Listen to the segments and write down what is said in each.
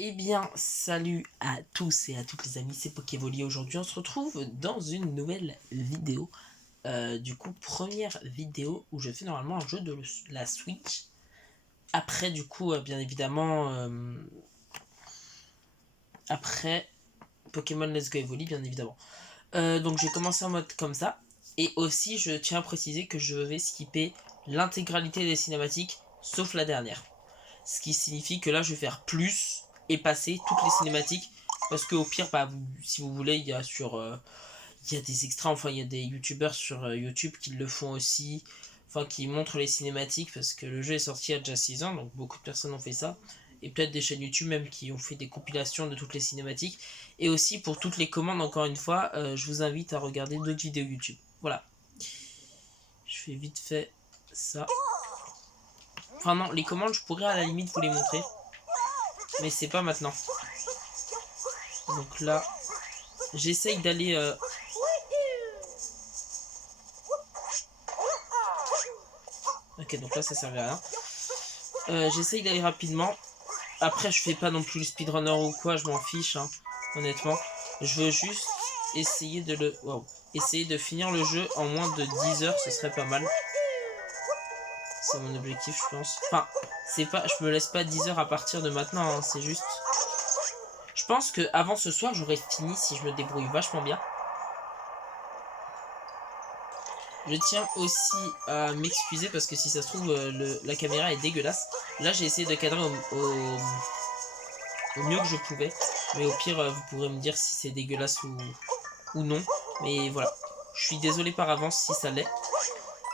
Eh bien, salut à tous et à toutes les amis, c'est Pokévoli. Aujourd'hui, on se retrouve dans une nouvelle vidéo. Du coup, première vidéo où je fais normalement un jeu de la Switch. Après, du coup, bien évidemment, après Pokémon Let's Go Evoli, bien évidemment. Donc, j'ai commencé en mode comme ça. Et aussi, je tiens à préciser que je vais skipper l'intégralité des cinématiques, sauf la dernière. Ce qui signifie que là, je vais faire plus et passer toutes les cinématiques. Parce qu'au pire, bah, si vous voulez, il y a il y a des extraits, enfin, il y a des youtubeurs sur YouTube qui le font aussi. Enfin, qui montrent les cinématiques parce que le jeu est sorti il y a déjà 6 ans, donc beaucoup de personnes ont fait ça. Et peut-être des chaînes YouTube même qui ont fait des compilations de toutes les cinématiques. Et aussi pour toutes les commandes, encore une fois, je vous invite à regarder d'autres vidéos YouTube. Voilà. Je fais vite fait ça. Enfin non, les commandes, je pourrais à la limite vous les montrer. Mais c'est pas maintenant. Donc là, j'essaye d'aller... Ok, donc là, ça servait à rien. J'essaye d'aller rapidement. Après, je fais pas non plus le speedrunner ou quoi, je m'en fiche, hein, honnêtement. Je veux juste essayer de le... Wow. Essayer de finir le jeu en moins de 10 heures, ce serait pas mal. C'est mon objectif, je pense. Enfin, c'est pas... Je me laisse pas 10 heures à partir de maintenant, hein, c'est juste... Je pense que avant ce soir, j'aurais fini si je me débrouille vachement bien. Je tiens aussi à m'excuser parce que si ça se trouve, la caméra est dégueulasse. Là, j'ai essayé de cadrer au mieux que je pouvais. Mais au pire, vous pourrez me dire si c'est dégueulasse ou non. Mais voilà. Je suis désolé par avance si ça l'est.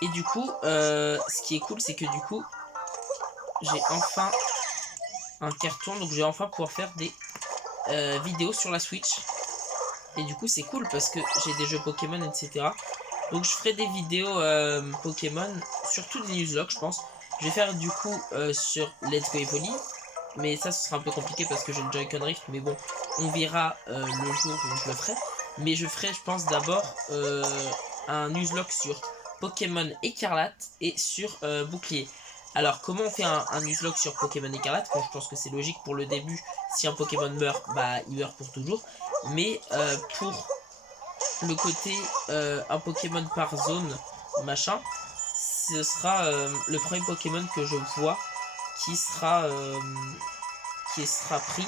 Et du coup, ce qui est cool, c'est que du coup, j'ai enfin un carton. Donc, je vais enfin pouvoir faire des vidéos sur la Switch. Et du coup, c'est cool parce que j'ai des jeux Pokémon, etc. Donc, je ferai des vidéos Pokémon, surtout des newslogs, je pense. Je vais faire du coup sur Let's Go Evoli. Mais ça, ce sera un peu compliqué parce que j'ai le Joy-Con Rift. Mais bon, on verra le jour où je le ferai. Mais je ferai, je pense, d'abord un newslog sur Pokémon Écarlate et sur Bouclier. Alors, comment on fait un newslog sur Pokémon Écarlate? Bon, je pense que c'est logique pour le début. Si un Pokémon meurt, bah, il meurt pour toujours. Mais pour le côté un Pokémon par zone, machin, ce sera le premier Pokémon que je vois qui sera pris,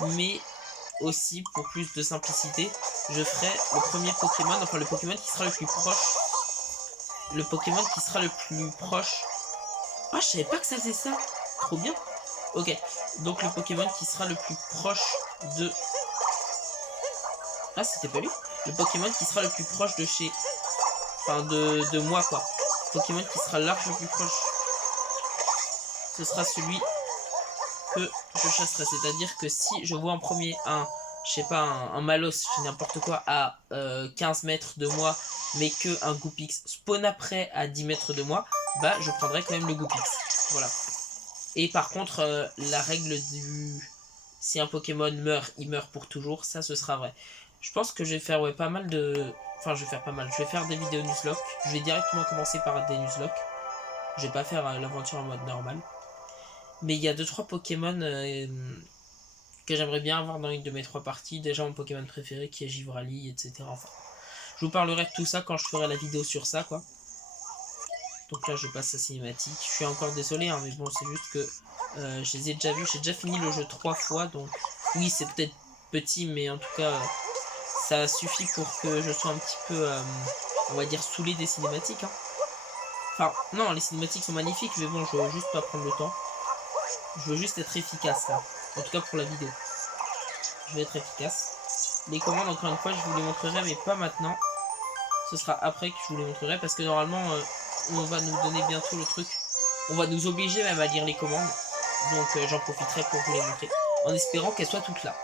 mais aussi pour plus de simplicité, je ferai le premier Pokémon, enfin le Pokémon qui sera le plus proche, le Pokémon qui sera le plus proche. Ah, je savais pas que ça faisait ça, trop bien. Ok, donc le Pokémon qui sera le plus proche de... Ah, c'était pas lui. Le Pokémon qui sera le plus proche de chez... Enfin, de moi, quoi. Pokémon qui sera large le plus proche. Ce sera celui que je chasserai. C'est-à-dire que si je vois en premier je sais pas, un Malos, je sais n'importe quoi, à 15 mètres de moi, mais que un Goopix spawn après à 10 mètres de moi, bah je prendrai quand même le Goopix. Voilà. Et par contre, la règle du... Si un Pokémon meurt, il meurt pour toujours, ça ce sera vrai. Je pense que je vais faire pas mal de... Enfin, je vais faire pas mal. Je vais faire des vidéos newslock. Je vais directement commencer par des newslock. Je vais pas faire l'aventure en mode normal. Mais il y a 2-3 Pokémon que j'aimerais bien avoir dans une de mes 3 parties. Déjà mon Pokémon préféré qui est Givrali, etc. Enfin, je vous parlerai de tout ça quand je ferai la vidéo sur ça, quoi. Donc là, je passe à cinématique. Je suis encore désolé, hein, mais bon, c'est juste que je les ai déjà vus. J'ai déjà fini le jeu 3 fois, donc oui, c'est peut-être petit, mais en tout cas, ça suffit pour que je sois un petit peu, on va dire, saoulé des cinématiques. Hein. Enfin, non, les cinématiques sont magnifiques, mais bon, je veux juste pas prendre le temps. Je veux juste être efficace, là. En tout cas, pour la vidéo. Je vais être efficace. Les commandes, encore une fois, je vous les montrerai, mais pas maintenant. Ce sera après que je vous les montrerai, parce que normalement, on va nous donner bientôt le truc. On va nous obliger même à lire les commandes. Donc j'en profiterai pour vous les montrer. En espérant qu'elles soient toutes là.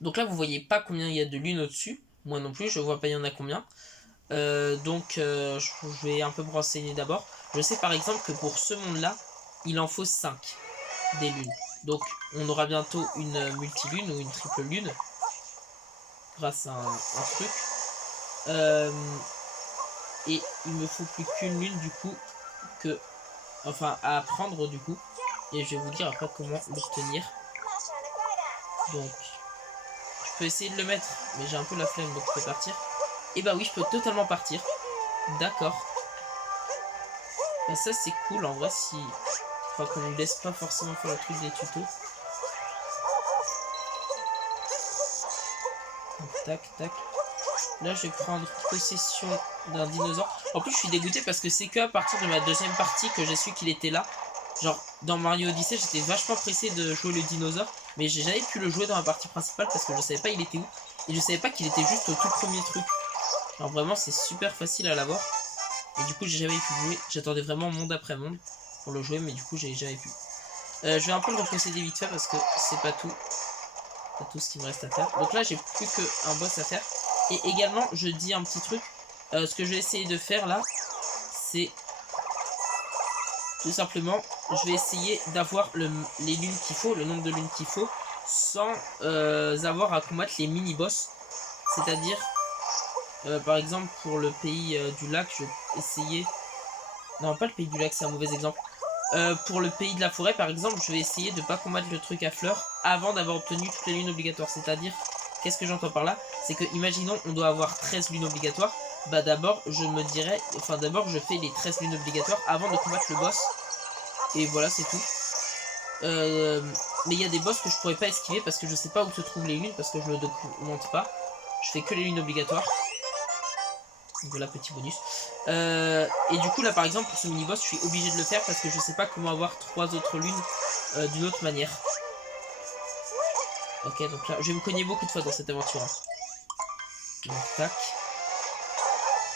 Donc là, vous voyez pas combien il y a de lunes au-dessus. Moi non plus, je vois pas il y en a combien. Je vais un peu me renseigner d'abord. Je sais par exemple que pour ce monde-là, il en faut 5 des lunes. Donc on aura bientôt une multilune ou une triple lune. Grâce à un truc. Et il me faut plus qu'une lune du coup. Enfin à prendre du coup. Et je vais vous dire après comment l'obtenir. Donc, je peux essayer de le mettre, mais j'ai un peu la flemme, donc je peux partir. Et bah oui, je peux totalement partir. D'accord. Bah ça, c'est cool, en vrai, si... Enfin, qu'on ne laisse pas forcément faire le truc des tutos. Donc, tac, tac. Là, je vais prendre possession d'un dinosaure. En plus, je suis dégoûté parce que c'est qu'à partir de ma deuxième partie que j'ai su qu'il était là. Genre, dans Mario Odyssey, j'étais vachement pressé de jouer le dinosaure. Mais j'ai jamais pu le jouer dans la partie principale parce que je savais pas il était où. Et je savais pas qu'il était juste au tout premier truc. Alors vraiment, c'est super facile à l'avoir. Et du coup, j'ai jamais pu jouer. J'attendais vraiment monde après monde pour le jouer, mais du coup, j'ai jamais pu. Je vais un peu le reposséder vite fait parce que c'est pas tout. Pas tout ce qu'il me reste à faire. Donc là, j'ai plus qu'un boss à faire. Et également, je dis un petit truc. Ce que je vais essayer de faire là, c'est tout simplement, je vais essayer d'avoir les lunes qu'il faut, le nombre de lunes qu'il faut, sans avoir à combattre les mini-boss. C'est-à-dire, par exemple, pour le pays du lac, je vais essayer... Non, pas le pays du lac, c'est un mauvais exemple. Pour le pays de la forêt, par exemple, je vais essayer de pas combattre le truc à fleurs avant d'avoir obtenu toutes les lunes obligatoires. C'est-à-dire, qu'est-ce que j'entends par là? C'est que, imaginons, on doit avoir 13 lunes obligatoires. Bah d'abord, je me dirais... Enfin, d'abord, je fais les 13 lunes obligatoires avant de combattre le boss. Et voilà, c'est tout. Mais il y a des boss que je pourrais pas esquiver parce que je sais pas où se trouvent les lunes, parce que je le documente pas. Je fais que les lunes obligatoires. Voilà, petit bonus. Et du coup, là, par exemple, pour ce mini-boss, je suis obligé de le faire parce que je sais pas comment avoir 3 autres lunes d'une autre manière. Ok, donc là, je vais me cogner beaucoup de fois dans cette aventure. Hein. Donc, tac.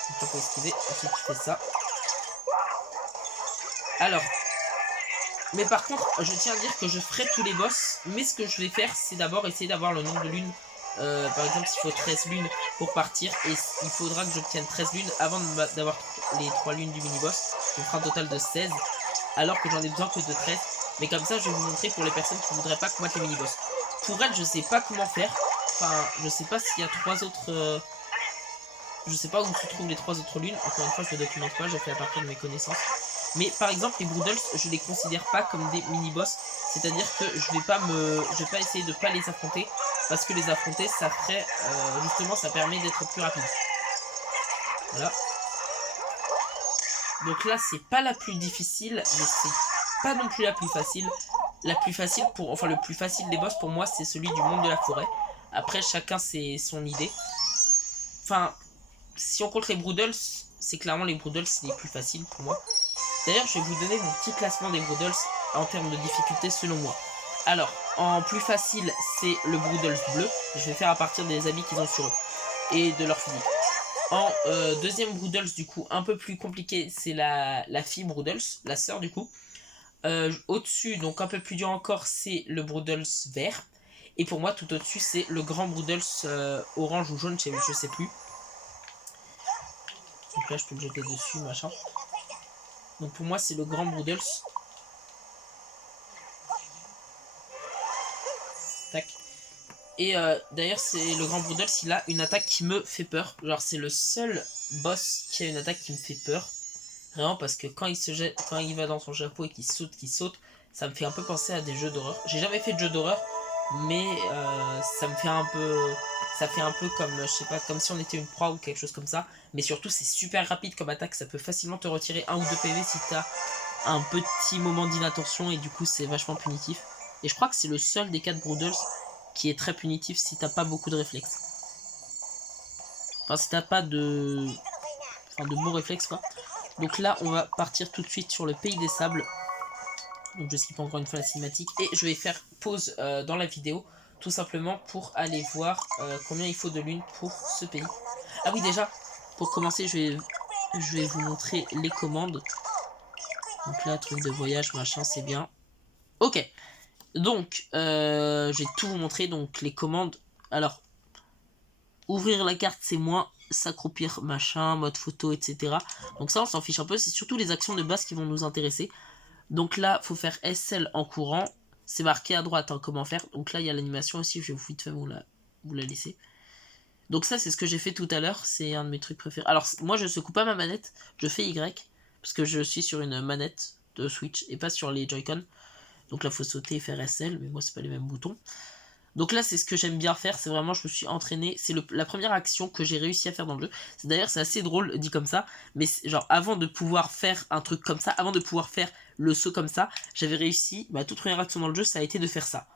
Donc là, faut esquiver. Ensuite, tu fais ça. Alors. Mais par contre, je tiens à dire que je ferai tous les boss. Mais ce que je vais faire, c'est d'abord essayer d'avoir le nombre de lunes. Par exemple, s'il faut 13 lunes pour partir. Et il faudra que j'obtienne 13 lunes avant d'avoir les 3 lunes du mini-boss. Je ferai un total de 16. Alors que j'en ai besoin que de 13. Mais comme ça, je vais vous montrer pour les personnes qui ne voudraient pas combattre les mini-boss. Pour elle, je sais pas comment faire. Enfin, je sais pas s'il y a 3 autres... Je sais pas où se trouvent les 3 autres lunes. Encore une fois, je ne documente pas, je fais à partir de mes connaissances. Mais par exemple, les Broodals, je les considère pas comme des mini-boss. C'est-à-dire que je vais pas essayer de pas les affronter. Parce que les affronter, ça ferait... justement, ça permet d'être plus rapide. Voilà. Donc là, c'est pas la plus difficile, mais c'est pas non plus la plus facile. La plus facile pour... Enfin, le plus facile des boss pour moi, c'est celui du monde de la forêt. Après, chacun c'est son idée. Enfin, si on compte les Broodals, c'est clairement les Broodals, c'est les plus faciles pour moi. D'ailleurs, je vais vous donner mon petit classement des Broodals en termes de difficulté selon moi. Alors, en plus facile, c'est le Broodals bleu. Je vais faire à partir des habits qu'ils ont sur eux et de leur physique. En deuxième Broodals, du coup, un peu plus compliqué, c'est la fille Broodals, la sœur du coup. Au-dessus, donc un peu plus dur encore, c'est le Broodals vert. Et pour moi, tout au-dessus, c'est le grand Broodals orange ou jaune, je sais plus. Donc là, je peux me jeter dessus, machin. Donc pour moi, c'est le grand Broodals. Tac. Et d'ailleurs, c'est le grand Broodals, il a une attaque qui me fait peur. Genre, c'est le seul boss qui a une attaque qui me fait peur. Vraiment, parce que quand il se jette, quand il va dans son chapeau et qu'il saute, ça me fait un peu penser à des jeux d'horreur. J'ai jamais fait de jeu d'horreur, mais ça me fait un peu... Ça fait un peu comme, je sais pas, comme si on était une proie ou quelque chose comme ça. Mais surtout, c'est super rapide comme attaque. Ça peut facilement te retirer 1 ou 2 PV si t'as un petit moment d'inattention. Et du coup, c'est vachement punitif. Et je crois que c'est le seul des 4 Broodals qui est très punitif si t'as pas beaucoup de réflexes. Enfin, si t'as pas de... Enfin, de bons réflexes, quoi. Donc là, on va partir tout de suite sur le pays des sables. Donc je skip encore une fois la cinématique. Et je vais faire pause dans la vidéo. Tout simplement pour aller voir combien il faut de lunes pour ce pays. Ah oui, déjà, pour commencer, je vais vous montrer les commandes. Donc là, truc de voyage, machin, c'est bien. Ok. Donc, je vais tout vous montrer. Donc les commandes. Alors, ouvrir la carte, c'est moins. S'accroupir, machin, mode photo, etc. Donc ça, on s'en fiche un peu. C'est surtout les actions de base qui vont nous intéresser. Donc là, il faut faire SL en courant. C'est marqué à droite hein, comment faire. Donc là, il y a l'animation aussi. Je vais vite fait vous la laisser. Donc ça, c'est ce que j'ai fait tout à l'heure. C'est un de mes trucs préférés. Alors, moi, je ne secoue pas ma manette. Je fais Y. Parce que je suis sur une manette de Switch et pas sur les Joy-Con. Donc là, il faut sauter et faire SL. Mais moi, c'est pas les mêmes boutons. Donc là, c'est ce que j'aime bien faire. C'est vraiment, je me suis entraîné. C'est la première action que j'ai réussi à faire dans le jeu. D'ailleurs, c'est assez drôle dit comme ça. Mais genre, avant de pouvoir faire un truc comme ça, avant de pouvoir faire le saut comme ça, j'avais réussi. Ma toute première action dans le jeu, ça a été de faire ça.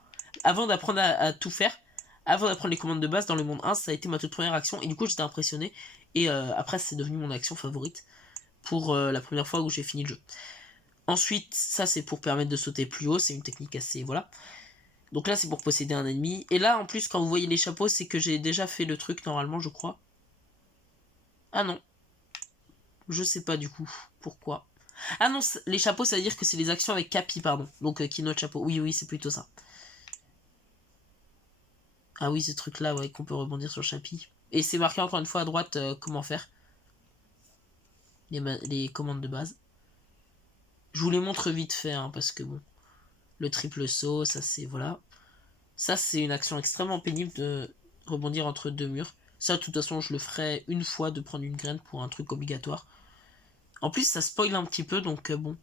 Avant d'apprendre à tout faire, avant d'apprendre les commandes de base dans le monde 1, ça a été ma toute première action. Et du coup, j'étais impressionné. Et après, c'est devenu mon action favorite pour la première fois où j'ai fini le jeu. Ensuite, ça, c'est pour permettre de sauter plus haut. C'est une technique assez... Voilà. Donc là, c'est pour posséder un ennemi. Et là, en plus, quand vous voyez les chapeaux, c'est que j'ai déjà fait le truc, normalement, je crois. Ah non. Je sais pas, du coup. Pourquoi? Ah non, les chapeaux, ça veut dire que c'est les actions avec Capi, pardon. Donc, qui notre chapeau. Oui, oui, c'est plutôt ça. Ah oui, ce truc-là, ouais, qu'on peut rebondir sur le chapitre. Et c'est marqué encore une fois à droite comment faire. Les commandes de base. Je vous les montre vite fait, hein, parce que bon... Le triple saut, ça c'est... Voilà. Ça, c'est une action extrêmement pénible de rebondir entre deux murs. Ça, de toute façon, je le ferai une fois de prendre une graine pour un truc obligatoire. En plus, ça spoil un petit peu, donc bon.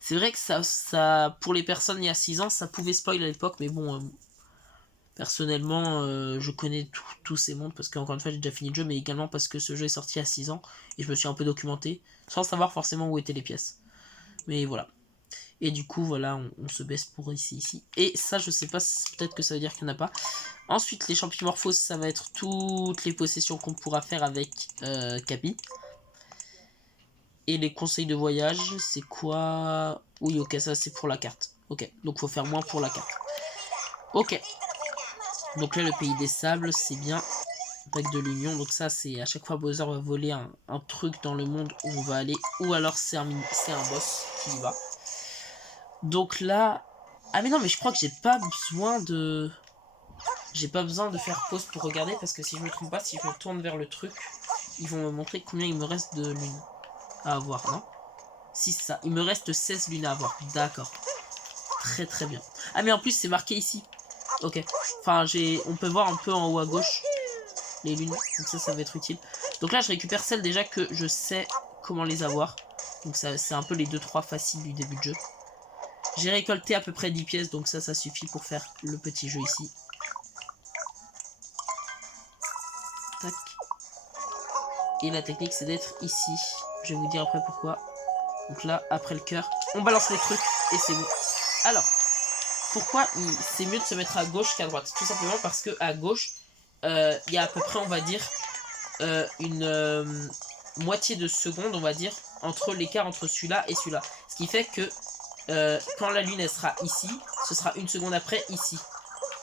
C'est vrai que ça, pour les personnes il y a 6 ans, ça pouvait spoil à l'époque, mais bon, personnellement, je connais tous ces mondes, parce qu'encore une fois, j'ai déjà fini le jeu, mais également parce que ce jeu est sorti à 6 ans, et je me suis un peu documenté, sans savoir forcément où étaient les pièces. Mais voilà. Et du coup, voilà, on se baisse pour ici. Et ça, je sais pas, peut-être que ça veut dire qu'il n'y en a pas. Ensuite, les champimorphoses, ça va être toutes les possessions qu'on pourra faire avec Capi. Et les conseils de voyage, c'est quoi? Oui, ok, ça c'est pour la carte. Ok, donc faut faire moins pour la carte. Ok. Donc là, le pays des sables, c'est bien. Avec de l'union, donc ça, c'est à chaque fois Bowser va voler un truc dans le monde où on va aller. Ou alors c'est un boss qui y va. Donc là... Ah mais non, mais je crois que j'ai pas besoin de... J'ai pas besoin de faire pause pour regarder, parce que si je me trompe pas, si je me tourne vers le truc, ils vont me montrer combien il me reste de lunes à avoir, non? Si, ça. Il me reste 16 lunes à avoir. D'accord. Très très bien. Ah mais en plus, c'est marqué ici. Ok. Enfin, on peut voir un peu en haut à gauche les lunes. Donc ça va être utile. Donc là, je récupère celles déjà que je sais comment les avoir. Donc c'est un peu les 2-3 faciles du début de jeu. J'ai récolté à peu près 10 pièces, donc ça suffit pour faire le petit jeu ici. Tac. Et la technique, c'est d'être ici. Je vais vous dire après pourquoi. Donc là, après le cœur, on balance les trucs et c'est bon. Alors, pourquoi c'est mieux de se mettre à gauche qu'à droite? Tout simplement parce que à gauche, il y a à peu près, on va dire, une moitié de seconde, on va dire, entre l'écart entre celui-là et celui-là. Ce qui fait que quand la lune elle sera ici, ce sera une seconde après ici.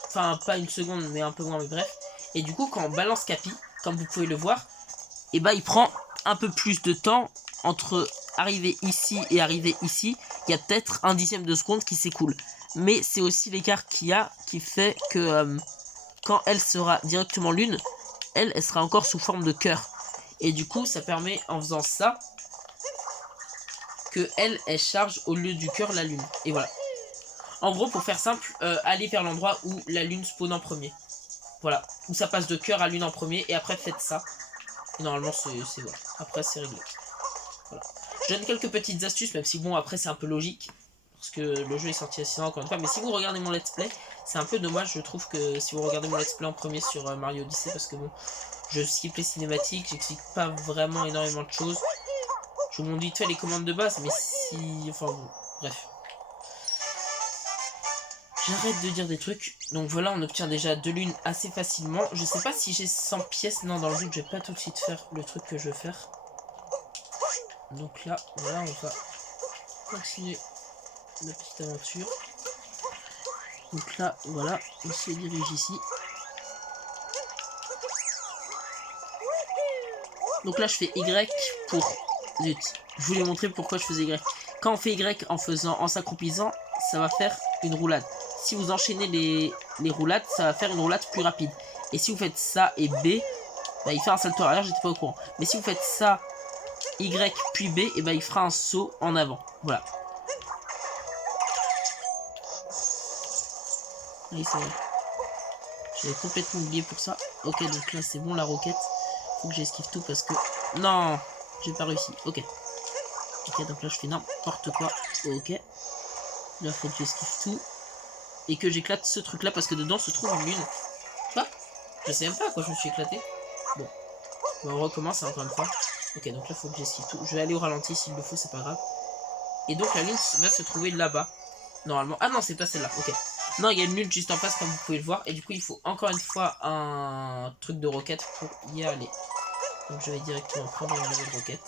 Enfin, pas une seconde, mais un peu moins, mais bref. Et du coup, quand on balance Capi, comme vous pouvez le voir, et bah il prend un peu plus de temps entre arriver ici et arriver ici. Il y a peut-être un dixième de seconde qui s'écoule. Mais c'est aussi l'écart qu'il y a qui fait que quand elle sera directement lune, elle sera encore sous forme de cœur. Et du coup, ça permet, en faisant ça, que elle charge au lieu du cœur la lune. Et voilà. En gros, pour faire simple, allez vers l'endroit où la lune spawn en premier. Voilà. Où ça passe de cœur à lune en premier. Et après, faites ça. Et normalement, c'est voilà. Après, c'est réglé. Voilà. Je donne quelques petites astuces, même si bon, après, c'est un peu logique. Parce que le jeu est sorti à 6 ans, encore une fois. Mais si vous regardez mon let's play, c'est un peu dommage, je trouve, que si vous regardez mon let's play en premier sur Mario Odyssey. Parce que bon, je skip les cinématiques, j'explique pas vraiment énormément de choses. Je vous montre vite fait les commandes de base, mais si... Enfin bon, bref. J'arrête de dire des trucs. Donc voilà, on obtient déjà 2 lunes assez facilement. Je sais pas si j'ai 100 pièces. Non, dans le jeu, je vais pas tout de suite faire le truc que je veux faire. Donc là, voilà, on va continuer la petite aventure. Donc là, voilà, on se dirige ici. Donc là, je fais Y pour... Zut, je voulais montrer pourquoi je faisais Y. Quand on fait Y en s'accroupissant, ça va faire une roulade. Si vous enchaînez les roulades, ça va faire une roulade plus rapide. Et si vous faites ça et B, bah, il fait un salto arrière, j'étais pas au courant. Mais si vous faites ça, Y puis B, et bah, il fera un saut en avant. Voilà. Oui, c'est vrai. J'avais complètement oublié pour ça. Ok, donc là c'est bon la roquette. Faut que j'esquive tout parce que... Non, j'ai pas réussi. Ok. Ok, donc là je fais n'importe quoi. Ok. Là faut que j'esquive tout. et que j'éclate ce truc là parce que dedans se trouve une lune. Quoi? Je sais même pas à quoi je me suis éclaté. Bon, on recommence encore une fois. Ok, donc là faut que j'esquive tout. Je vais aller au ralenti s'il le faut, c'est pas grave. Et donc la lune va se trouver là-bas. Normalement. Ah non, c'est pas celle-là. Ok. Non, il y a une lune juste en face comme vous pouvez le voir. Et du coup, il faut encore une fois un truc de roquette pour y aller. Donc je vais directement prendre une nouvelle roquette.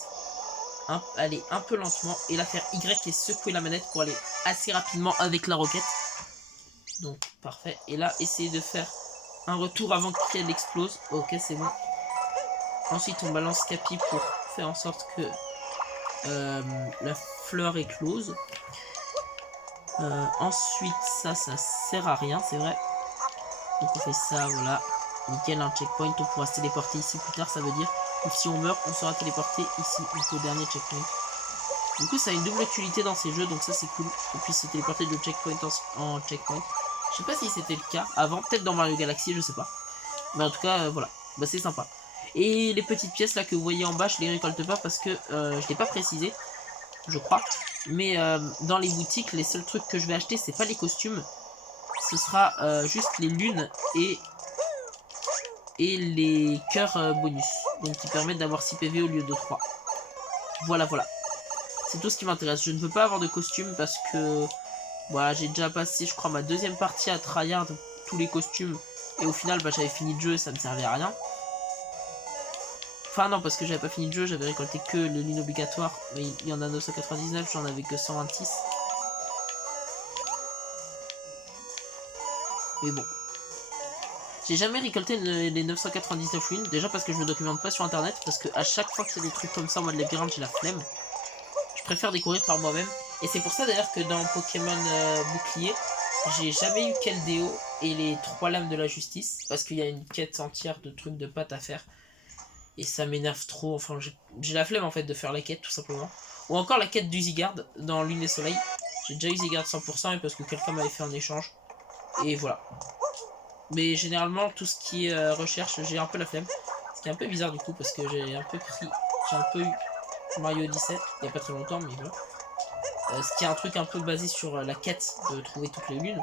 Aller un peu lentement et la faire Y et secouer la manette pour aller assez rapidement avec la roquette. Donc parfait. Et là, essayer de faire un retour avant qu'elle explose. Ok, c'est bon. Ensuite, on balance Capi pour faire en sorte que la fleur éclose. Ensuite, ça sert à rien, c'est vrai. Donc on fait ça, voilà. Nickel, un checkpoint. On pourra se téléporter ici plus tard, ça veut dire. Ou si on meurt, on sera téléporté ici, au dernier checkpoint. Du coup, ça a une double utilité dans ces jeux, donc ça c'est cool. On puisse se téléporter de checkpoint en checkpoint. Je sais pas si c'était le cas avant, peut-être dans Mario Galaxy, je sais pas. Mais en tout cas, voilà, bah, c'est sympa. Et les petites pièces là que vous voyez en bas, je les récolte pas parce que je l'ai pas précisé, je crois. Mais dans les boutiques, les seuls trucs que je vais acheter, c'est pas les costumes. Ce sera juste les lunes et les cœurs bonus. Donc qui permettent d'avoir 6 PV au lieu de 3. Voilà, voilà. C'est tout ce qui m'intéresse. Je ne veux pas avoir de costume parce que voilà, j'ai déjà passé, je crois, ma deuxième partie à tryhard tous les costumes. Et au final, bah, j'avais fini le jeu et ça me servait à rien. Enfin non, parce que j'avais pas fini le jeu, j'avais récolté que les lunes obligatoires. Mais il y en a 999, j'en avais que 126. Mais bon. J'ai jamais récolté les 999 lunes, déjà parce que je me documente pas sur internet, parce que à chaque fois qu'il y a des trucs comme ça en mode labyrinthe, j'ai la flemme. Je préfère découvrir par moi-même. Et c'est pour ça d'ailleurs que dans Pokémon Bouclier, j'ai jamais eu Keldeo et les 3 lames de la justice, parce qu'il y a une quête entière de trucs de pâtes à faire. Et ça m'énerve trop, enfin j'ai la flemme en fait de faire la quête tout simplement. Ou encore la quête d'Uzigard dans Lune et Soleil. J'ai déjà Uzigard 100% et parce que quelqu'un m'avait fait un échange. Et voilà. Mais généralement tout ce qui est recherche, j'ai un peu la flemme. Ce qui est un peu bizarre du coup parce que j'ai un peu eu Mario 17 il y a pas très longtemps, mais voilà. Ce qui est un truc un peu basé sur la quête de trouver toutes les lunes.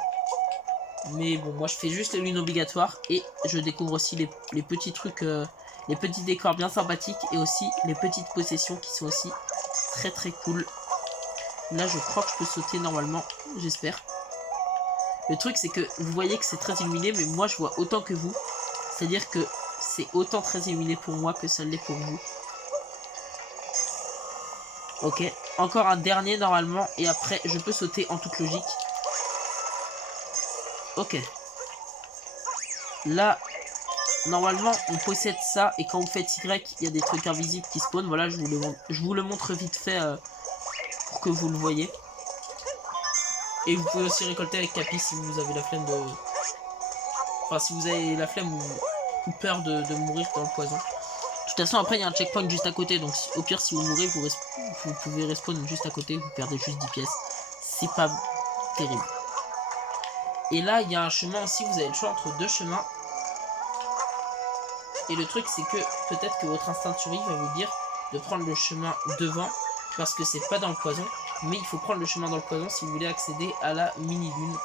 Mais bon, moi je fais juste les lunes obligatoires et je découvre aussi les petits trucs, les petits décors bien sympathiques et aussi les petites possessions qui sont aussi très très cool. Là je crois que je peux sauter normalement, j'espère. Le truc c'est que vous voyez que c'est très illuminé, mais moi je vois autant que vous. C'est-à-dire que c'est autant très illuminé pour moi que ça l'est pour vous. Ok, encore un dernier normalement et après je peux sauter en toute logique. Ok. Là, normalement, on possède ça et quand vous faites Y, il y a des trucs invisibles qui spawnent. Voilà, je vous le montre vite fait pour que vous le voyez. Et vous pouvez aussi récolter avec Capi si vous avez la flemme de... Enfin, si vous avez la flemme ou peur de mourir dans le poison. De toute façon, après, il y a un checkpoint juste à côté. Donc, au pire, si vous mourrez, vous pouvez respawn juste à côté. Vous perdez juste 10 pièces. C'est pas terrible. Et là, il y a un chemin aussi. Vous avez le choix entre deux chemins. Et le truc, c'est que peut-être que votre instinct de survie va vous dire de prendre le chemin devant. Parce que c'est pas dans le poison. Mais il faut prendre le chemin dans le poison si vous voulez accéder à la mini-lune.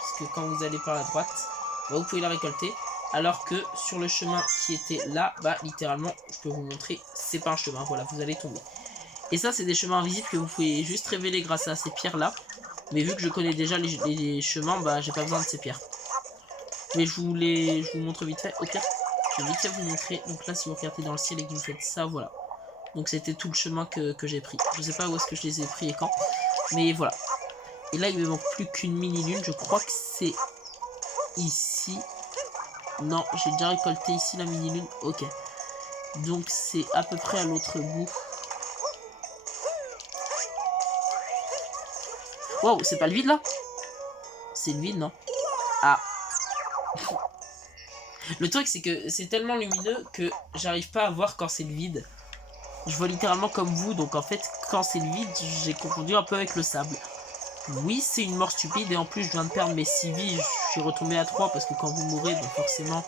Parce que quand vous allez par la droite, bah, vous pouvez la récolter. Alors que sur le chemin qui était là, bah littéralement, je peux vous montrer, c'est pas un chemin, voilà, vous allez tomber. Et ça, c'est des chemins invisibles que vous pouvez juste révéler grâce à ces pierres-là. Mais vu que je connais déjà les chemins, bah j'ai pas besoin de ces pierres. Mais je vous montre vite fait. Ok, je vais vite fait vous montrer. Donc là, si vous regardez dans le ciel et que vous faites ça, voilà. Donc c'était tout le chemin que j'ai pris. Je sais pas où est-ce que je les ai pris et quand. Mais voilà. Et là, il me manque plus qu'une mini-lune. Je crois que c'est ici. Non, j'ai déjà récolté ici la mini-lune. Ok. Donc c'est à peu près à l'autre bout. Wow, c'est pas le vide là? C'est le vide, non? Ah. Le truc c'est que c'est tellement lumineux que j'arrive pas à voir quand c'est le vide. Je vois littéralement comme vous, donc en fait quand c'est le vide, j'ai confondu un peu avec le sable. Oui, c'est une mort stupide et en plus je viens de perdre mes 6 vies, je suis retombé à 3 parce que quand vous mourrez, donc forcément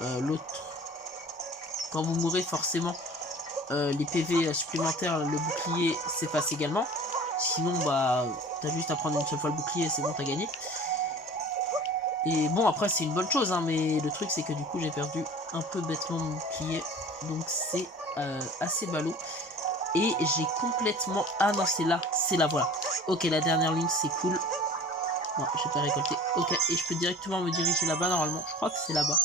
l'autre... Quand vous mourrez, forcément les PV supplémentaires, le bouclier s'efface également. Sinon, bah, t'as juste à prendre une seule fois le bouclier et c'est bon, t'as gagné. Et bon, après, c'est une bonne chose, hein, mais le truc, c'est que du coup, j'ai perdu un peu bêtement mon bouclier. Donc, c'est assez ballot. Et j'ai complètement... Ah non, c'est là, voilà. Ok, la dernière ligne, c'est cool. Non, j'ai pas récolté. Ok, et je peux directement me diriger là-bas, normalement. Je crois que c'est là-bas.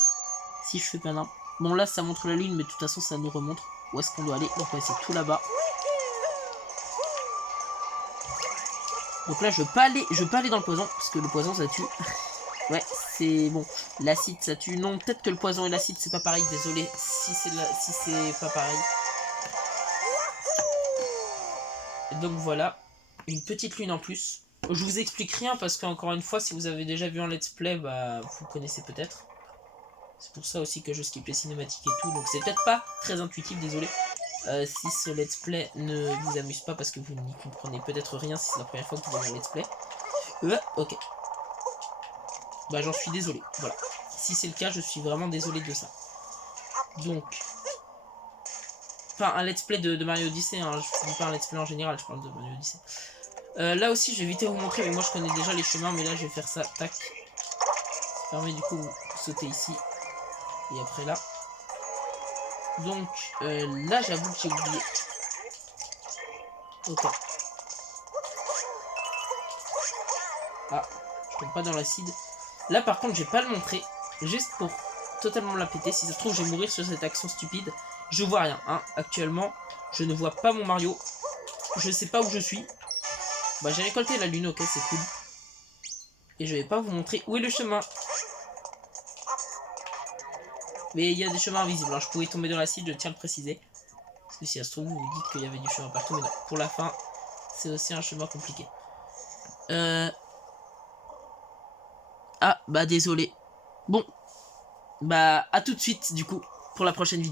Si je fais pas n'importe. Bon, là, ça montre la lune, mais de toute façon, ça nous remonte où est-ce qu'on doit aller. Donc, ouais, c'est tout là-bas. Donc là, je veux pas aller dans le poison, parce que le poison, ça tue. Ouais, c'est bon. L'acide, ça tue. Non, peut-être que le poison et l'acide, c'est pas pareil. Désolé si c'est pas pareil. Donc voilà, une petite lune en plus. Je vous explique rien parce qu'encore une fois, si vous avez déjà vu un let's play, bah vous connaissez peut-être. C'est pour ça aussi que je skip les cinématiques et tout. Donc c'est peut-être pas très intuitif, désolé. Si ce let's play ne vous amuse pas parce que vous n'y comprenez peut-être rien si c'est la première fois que vous voyez un let's play. Ok. Bah j'en suis désolé, voilà. Si c'est le cas, je suis vraiment désolé de ça. Donc... Enfin, un let's play de Mario Odyssey, hein. Je dis pas un let's play en général, je parle de Mario Odyssey. Là aussi, je vais vite vous montrer, mais moi je connais déjà les chemins, mais là je vais faire ça, tac. Ça permet du coup de sauter ici. Et après là. Donc, là j'avoue que j'ai oublié. Ok. Ah, je tombe pas dans l'acide. Là par contre, je vais pas le montrer, juste pour totalement la péter. Si ça se trouve, je vais mourir sur cette action stupide. Je vois rien, hein. Actuellement, je ne vois pas mon Mario. Je sais pas où je suis. Bah j'ai récolté la lune, ok, c'est cool. Et je vais pas vous montrer où est le chemin. Mais il y a des chemins invisibles, hein. Je pouvais tomber dans l'acide, je tiens à le préciser. Parce que si ça se trouve, vous vous dites qu'il y avait du chemin partout. Mais non, pour la fin, c'est aussi un chemin compliqué. Ah, bah désolé. Bon, bah à tout de suite du coup, pour la prochaine vidéo.